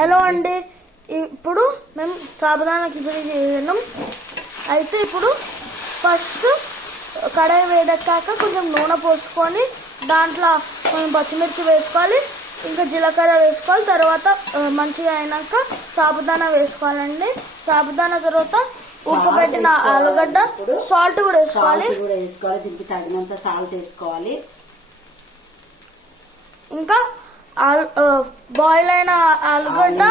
Hello అండి, ఇప్పుడు మేము సాబుదానా కిచడీ చేసాం. అయితే ఇప్పుడు ఫస్ట్ కడాయి వేడెక్కాక కొంచెం నూనె పోసుకొని దాంట్లో కొంచెం పచ్చిమిర్చి వేసుకోవాలి, ఇంకా జీలకర్ర వేసుకోవాలి. తర్వాత మంచిగా అయినాక సాబుదానా వేసుకోవాలండి. సాబుదానా తర్వాత ఉడకబెట్టిన ఆలుగడ్డ, సాల్ట్ కూడా వేసుకోవాలి. దీనికి తగినంత సాల్ట్ వేసుకోవాలి. ఇంకా బాయిల్ అయిన ఆలుగడ్డ,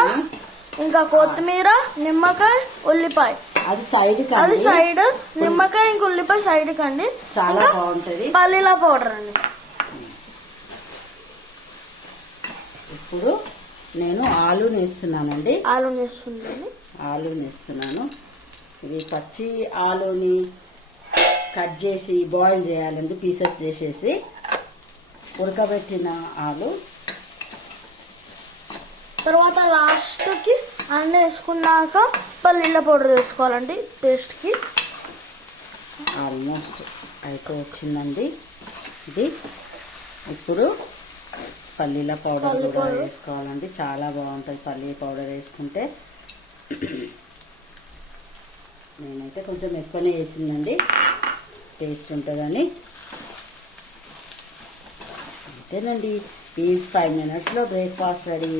ఇంకా కొత్తిమీర, నిమ్మకాయ, ఉల్లిపాయ అది సైడ్, నిమ్మకాయ ఇంకా ఉల్లిపాయ సైడ్ కండి. చాలా బాగుంటది. పల్లీల పౌడర్ అండి. ఇప్పుడు నేను ఆలూని వేస్తున్నానండి. ఆలూని వేస్తున్నాను. ఇది పచ్చి ఆలూని కట్ చేసి బాయిల్ చేయాలండి, పీసెస్ చేసేసి. ఉడకబెట్టిన ఆలు తర్వాత లాస్ట్ కి అన్నీ వేసుకున్నాక పల్లీల పౌడర్ వేసుకోవాలండి టేస్ట్ కి. ఆల్మోస్ట్ అయిపోవచ్చిందండి ఇది. ఇప్పుడు పల్లీల పౌడర్ కూడా వేసుకోవాలండి. చాలా బాగుంటుంది పల్లీ పౌడర్ వేసుకుంటే. నేనైతే కొంచెం ఎక్కువనే వేసిందండి, టేస్ట్ ఉంటుందని. అంతేనండి, ప్లీజ్ 5 minutesలో బ్రేక్ఫాస్ట్ రెడీ.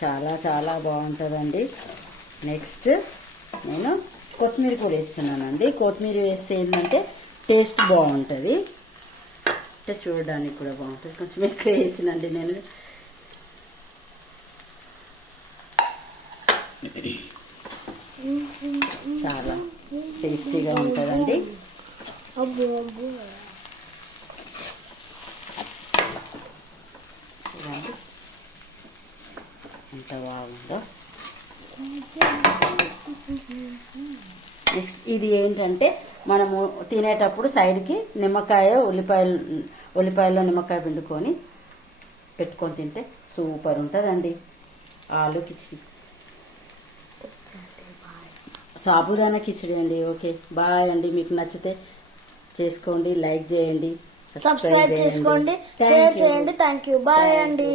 చాలా చాలా బాగుంటుందండి. నెక్స్ట్ నేను కొత్తిమీర కూడా వేస్తున్నానండి. కొత్తిమీర వేస్తే ఏంటంటే టేస్ట్ బాగుంటుంది, అంటే చూడడానికి కూడా బాగుంటుంది. కొంచెం ఎక్కువ వేసినండి నేను. చాలా టేస్టీగా ఉంటుందండి. ఎంత బాగుందో. నెక్స్ట్ ఇది ఏంటంటే మనము తినేటప్పుడు సైడ్కి నిమ్మకాయ, ఉల్లిపాయలో నిమ్మకాయ పిండుకొని పెట్టుకొని తింటే సూపర్ ఉంటుందండి ఆలు కిచిడి, సాబుదానా కిచిడి అండి. ఓకే, బాయ్ అండి. మీకు నచ్చితే చేసుకోండి, లైక్ చేయండి, సబ్స్క్రైబ్ చేసుకోండి, షేర్ చేయండి. Thank you. బాయ్ అండి.